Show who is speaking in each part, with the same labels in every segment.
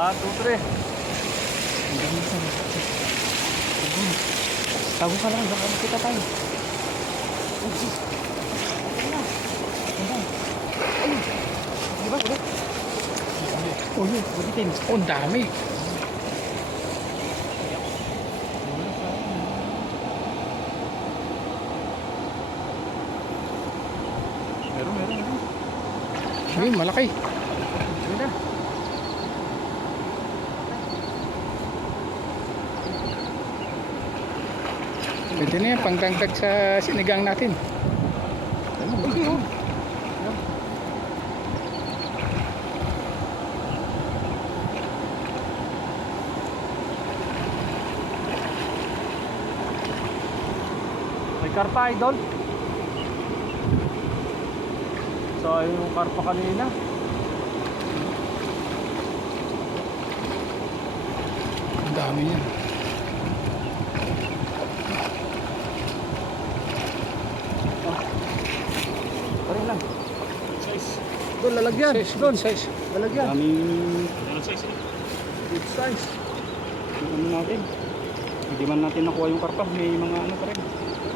Speaker 1: One, two, three.
Speaker 2: Tago ka lang, baka makita tayo. Di ba? Ulit. Oh, yun. Bukitin. Oh, ang dami.
Speaker 1: Meron, meron, meron.
Speaker 2: Ayun, malaki
Speaker 1: na.
Speaker 2: Pwede na yan, pangdagdag sa sinigang natin.
Speaker 1: Sige, oh. May karpa, idol. So, ayun yung karpa kanina.
Speaker 2: Ang dami yan.
Speaker 1: Parin lang. Doon, lalagyan.
Speaker 2: Size,
Speaker 1: Doon,
Speaker 2: good size.
Speaker 1: lalagyan.
Speaker 3: Daming
Speaker 1: Good size.
Speaker 3: yung ano natin. Hindi man natin nakuha yung karpa. May mga ano pa rin.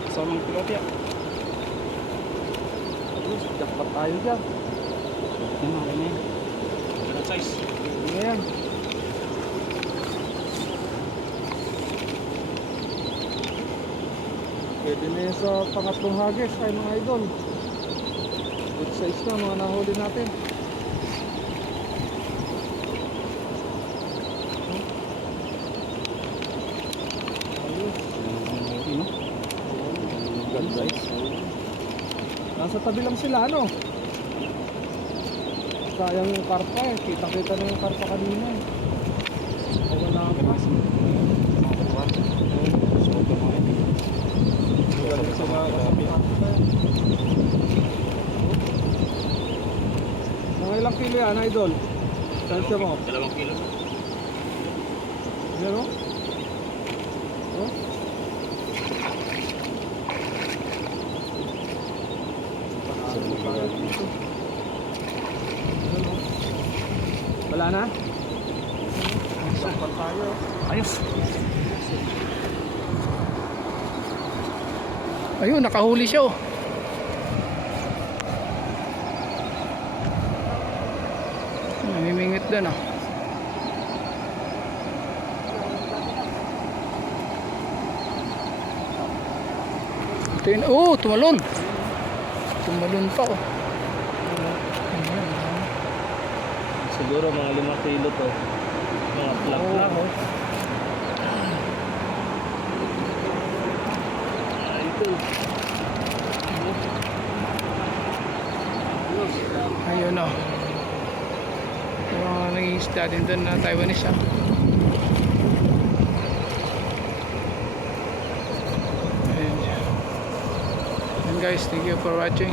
Speaker 3: Kasamang tilapia.
Speaker 1: Jackpot tayo dyan.
Speaker 3: Yan, okay na yan. Ganun size.
Speaker 1: Ngayon. Pwede na yun sa pangatlong hagis ay mga idol. Size na mga nahuli natin. Nasa tabi lang sila ano. Sayang yung karpa eh. Kita-kita na yung karpa kanina eh. O wala pa.
Speaker 3: Mga kapuan. Sobrang mga yan.
Speaker 1: Galing sa mga karpa. Mga ilang kilo yan, idol? Tansya mo?
Speaker 3: Dalawang kilo.
Speaker 1: Zero? Oh? Ano? Wala na? Sapat tayo.
Speaker 3: Ayos.
Speaker 2: Ayun, nakahuli siya oh. Namimingit doon ah. Ito yun. Oh, tumalon. Tumalon pa oh.
Speaker 3: Siguro mga limang kilo to. Mga plak lang, oh.
Speaker 2: Ayun oh. Yung mga nangingisda din doon na Taiwanese ah. Ayun guys, thank you for watching.